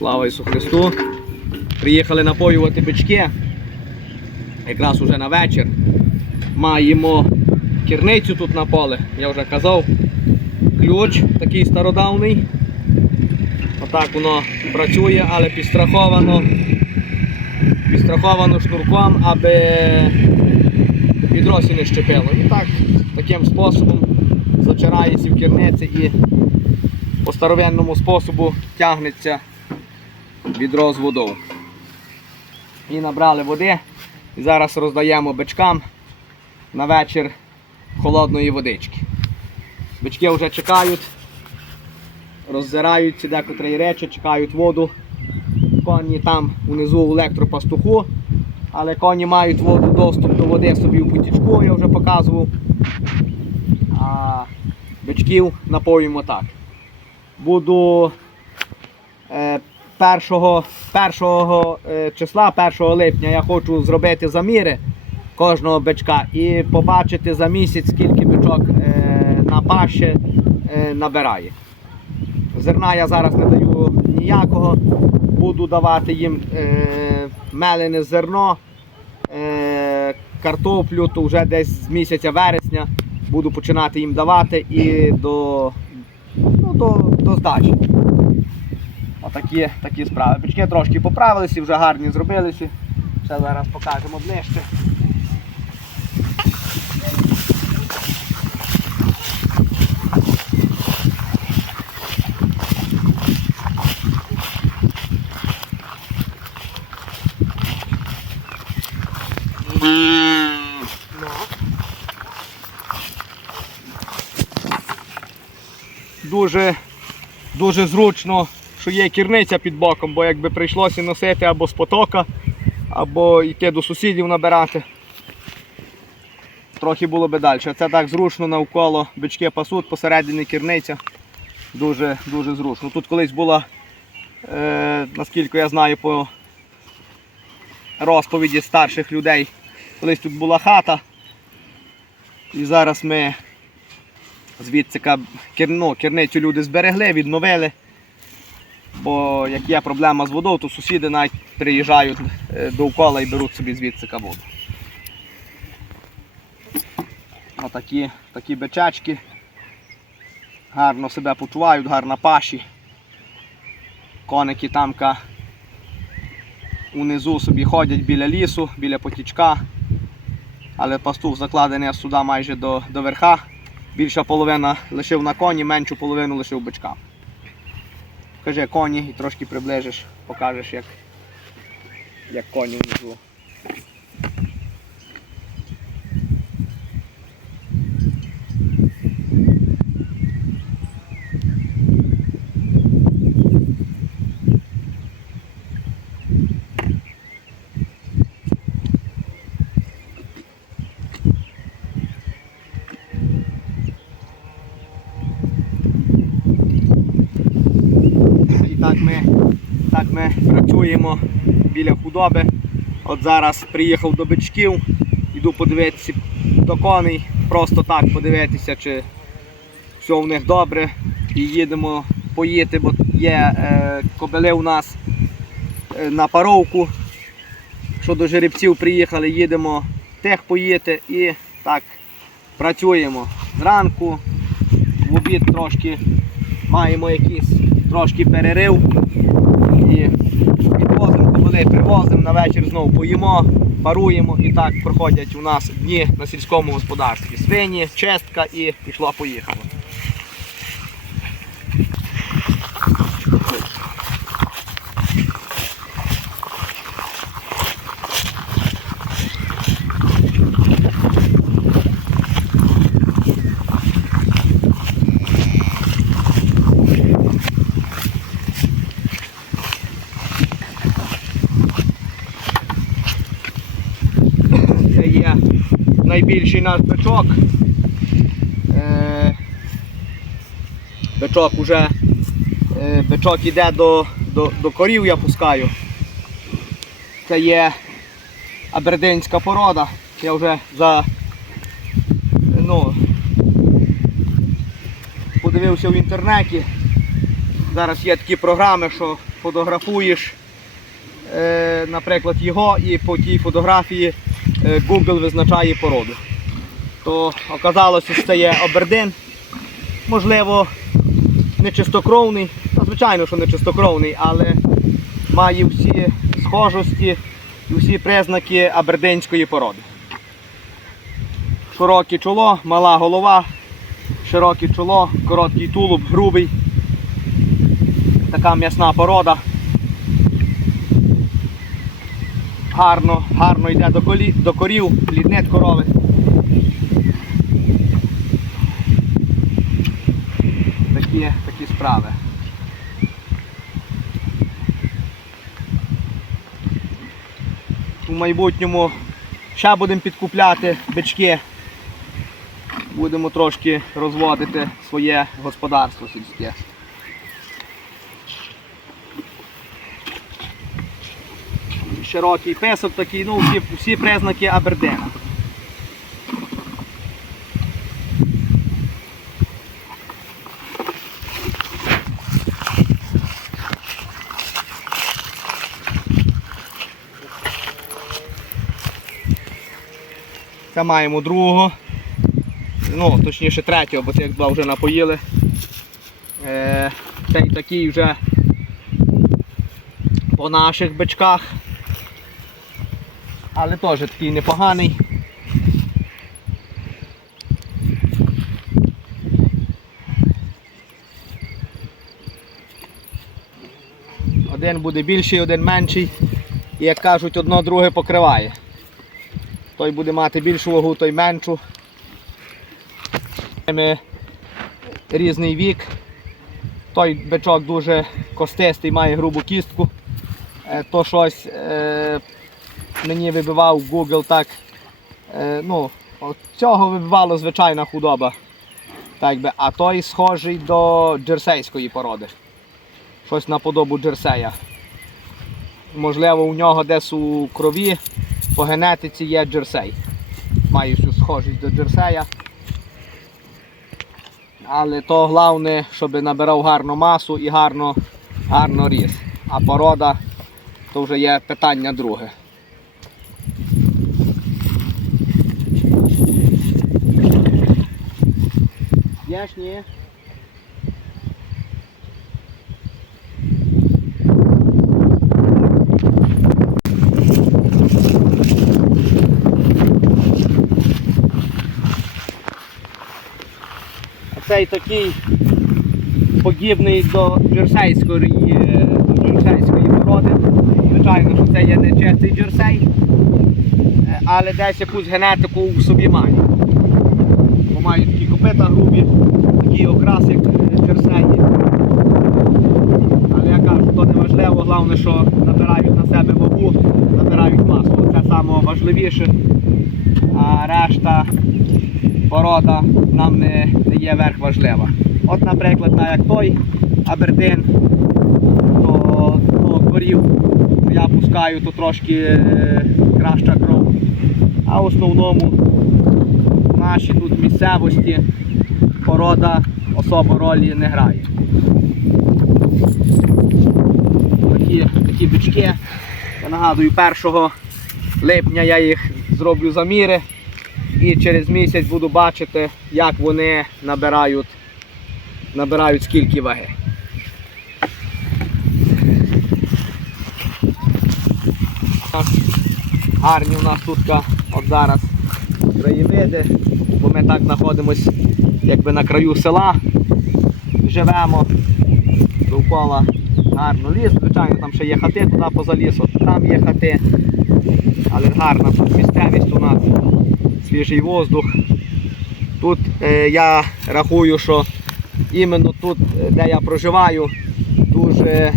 Слава Ісу Христу. Приїхали напоювати бички. Якраз уже на вечір. Маємо керницю тут на поле, я вже казав. Ключ такий стародавний. Отак воно працює, але підстраховано, підстраховано шнурком, аби відросі не щепило. І так, таким способом зачирається в керниці і по старовинному способу тягнеться відро з водою. І набрали води. І зараз роздаємо бичкам на вечір холодної водички. Бички вже чекають, роззираються декотрі речі, чекають воду. Коні там унизу в електропастуху, але коні мають воду, доступ до води собі в потічку, я вже показував. А бичків напоюємо так. Буду е, першого, першого е, числа, 1 липня я хочу зробити заміри кожного бичка і побачити за місяць, скільки бичок е, на паші е, набирає. Зерна я зараз не даю ніякого, буду давати їм мелене зерно, картоплю, то вже десь з місяця вересня буду починати їм давати і до, ну, до, до здачі. Отакі такі справи. Бички трошки поправилися, вже гарні зробилися. Ще зараз покажемо ближче. Дуже, дуже зручно, що є керниця під боком, бо якби прийшлося носити або з потока, або йти до сусідів набирати. Трохи було би далі. Це так зручно навколо бички пасуть, посередині керниця. Дуже, дуже зручно. Тут колись була, е, наскільки я знаю, по розповіді старших людей, колись тут була хата. І зараз ми звідси ну, керницю люди зберегли, відновили. Бо як є проблема з водою, то сусіди навіть приїжджають е, довкола і беруть собі звідси воду. Отакі такі бичачки. Гарно себе почувають, гарно паші. Коники тамка унизу собі ходять біля лісу, біля потічка. Але пастух закладений сюди майже до, до верха. Більша половина лишив на коні, меншу половину лишив бичкам. Кажи коні і трошки приближиш, покажеш, як, як коні внизу. І так ми, так ми працюємо біля худоби. От зараз приїхав до бичків, йду подивитися до коней, просто так подивитися, чи все в них добре. І їдемо поїти, бо є е, кобили у нас е, на паровку. Що до жеребців приїхали, їдемо тих поїти і так працюємо. Зранку, в обід трошки маємо якийсь трошки перерив і відвозимо води, привозимо на вечір знову поїмо, паруємо і так проходять у нас дні на сільському господарстві. Свині, чистка і пішло поїхало. Це є найбільший наш бичок. Е, Бичок уже е, бичок іде до, до, до корів, я пускаю. Це є абердинська порода. Я вже за ну, подивився в інтернеті. Зараз є такі програми, що фотографуєш, е, наприклад, його, і по тій фотографії Google визначає породу. То оказалося, що це є Абердин. Можливо, не чистокровний. Ну, звичайно, що не чистокровний, але має всі схожості і всі признаки абердинської породи. Широке чоло, мала голова, широке чоло, короткий тулуб, грубий. Така м'ясна порода. Гарно, гарно йде до, колі, до корів, пліднет корови. Такі, такі справи. У майбутньому ще будемо підкупляти бички. Будемо трошки розводити своє господарство сільське. Широкий песок такий, ну всі, всі признаки Абердена. Це маємо другого. Ну, точніше третього, бо цих два вже напоїли. Е, цей такий вже по наших бичках. Але теж такий непоганий. Один буде більший, один менший. І як кажуть, одно друге покриває. Той буде мати більшу вагу, той меншу. Ми Різний вік. Той бичок дуже костистий, має грубу кістку. Е, То щось е, мені вибивав Google так. Е, ну, от цього вибивало звичайна худоба. Так би. А той схожий до джерсейської породи. Щось наподобу джерсея. Можливо, у нього десь у крові по генетиці є джерсей. Має всю схожість до джерсея. Але то головне, щоб набирав гарну масу і гарно, гарно ріс. А порода то вже є питання друге. Ні? Цей такий подібний до джерсейської, е, до джерсейської породи. Звичайно, що це є не чистий джерсей, е, але десь якусь генетику в собі має. Бо мають копита грубі, такий окрас, як джерсеї. Але я кажу, то не важливо, головне, що набирають на себе вагу, набирають масу. Це найважливіше. А решта порода нам не, не є верх важлива. От, наприклад, так як той Абердин, то, то корів я пускаю, то трошки е, краща кров. А в основному нашій тут місцевості порода особо ролі не грає. Такі, такі бички. Я нагадую, 1 липня я їх зроблю заміри і через місяць буду бачити, як вони набирають, набирають скільки ваги. Гарні у нас тут от зараз краєвиди, бо ми так знаходимося якби на краю села, живемо, довкола гарно ліс, звичайно, там ще є хати туди поза лісом, там є хати, але гарна тут місцевість у нас. Свіжий воздух. Тут е, я рахую, що іменно тут, е, де я проживаю, дуже,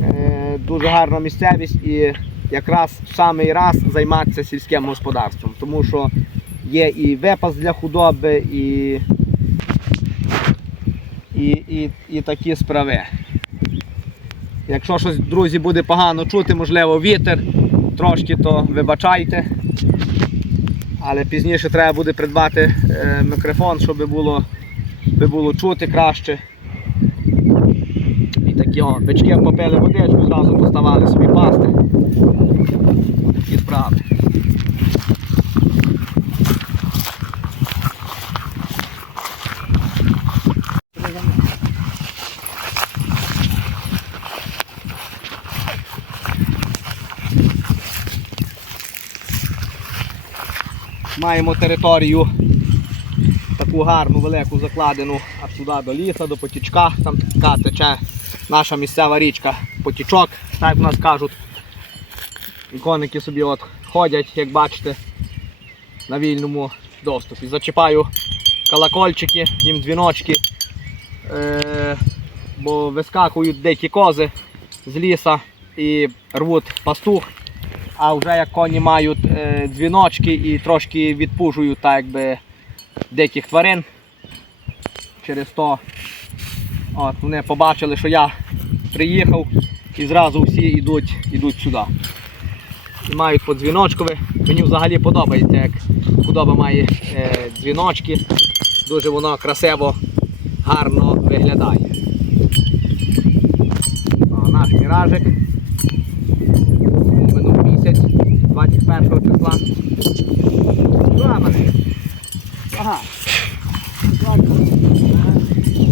е, дуже гарна місцевість і якраз самий раз займатися сільським господарством, тому що є і випас для худоби, і, і, і, і такі справи. Якщо щось, друзі, буде погано чути, можливо, вітер, трошки, то вибачайте. Але пізніше треба буде придбати е, мікрофон, щоб було, було чути краще. І Такі о, бички попили водичку, зразу поставали собі пасти. Такі справи. Маємо територію таку гарну, велику закладену аж туди до ліса, до потічка. Там така тече наша місцева річка, потічок, так в нас кажуть. І коники собі от ходять, як бачите, на вільному доступі. Зачіпаю колокольчики, їм дзвіночки, е- бо вискакують дикі кози з ліса і рвуть пастух. А вже як коні мають е, дзвіночки і трошки відпужують так якби диких тварин. Через то от, вони побачили, що я приїхав і зразу всі йдуть, йдуть сюди. І мають по дзвіночкові. Мені взагалі подобається, як худоба має е, дзвіночки. Дуже воно красиво, гарно виглядає. О, наш міражик. Минув місяць, 21 числа. Ага.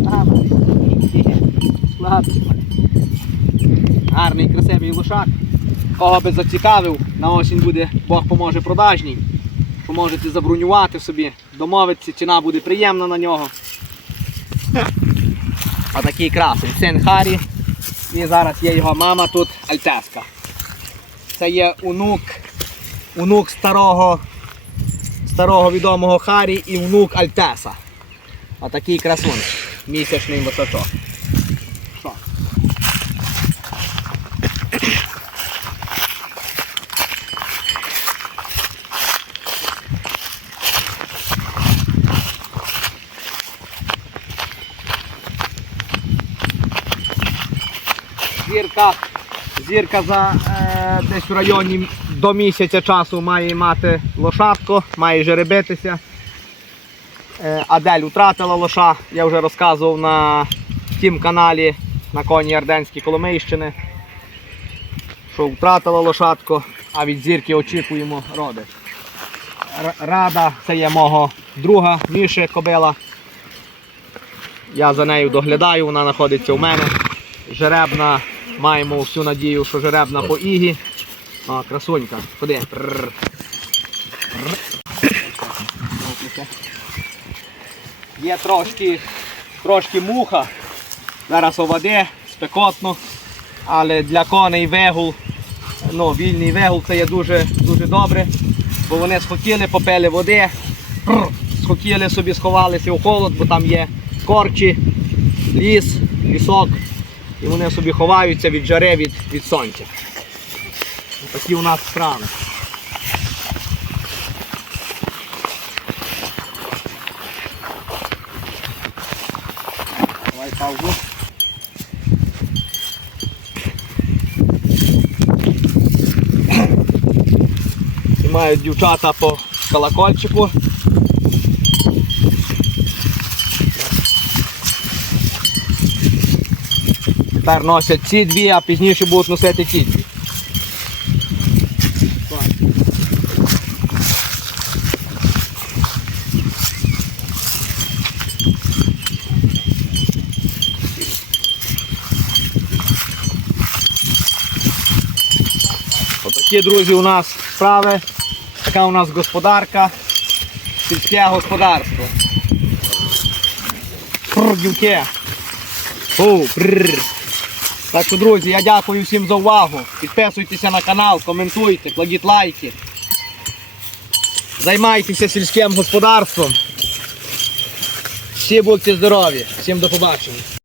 Ага. Ага. Гарний, красивий лошак. Кого би зацікавив, на осінь буде, Бог поможе продажній. Поможете забронювати собі, домовитися, ціна буде приємна на нього. Отакий красень. Син Харі. І зараз є його мама тут Альтеска. Це є онук, онук старого, старого відомого Харі і внук Альтеса. Отакий красун. Місячний височок. Зірка, зірка за е, десь в районі до місяця часу має мати лошадку, має жеребитися. Е, Адель втратила лоша, я вже розказував на тім каналі на коні Ярденській Коломийщини, що втратила лошадку, а від зірки очікуємо роди. Рада, це є мого друга Міші Кобила. Я за нею доглядаю, вона знаходиться у мене. Жеребна, маємо всю надію, що жеребна по ігі. О, красунька, ходи. Є трошки, трошки муха. Зараз оваде, спекотно. Але для коней вигул, ну, вільний вигул це є дуже, дуже добре. Бо вони схотіли, попили води, схотіли собі, сховалися у холод, бо там є корчі, ліс, лісок. І вони собі ховаються від жари, від, від сонця. Такі у нас справи. Давай паузу. І дівчата по колокольчику. Тепер носять ці дві, а пізніше будуть носити ті дві. Отакі, друзі, у нас справи. Така у нас господарка. Сільське господарство. Пррр, дівки. Фу, пррр. Так що, друзі, я дякую всім за увагу. Підписуйтеся на канал, коментуйте, кладіть лайки. Займайтеся сільським господарством. Всі будьте здорові. Всім до побачення.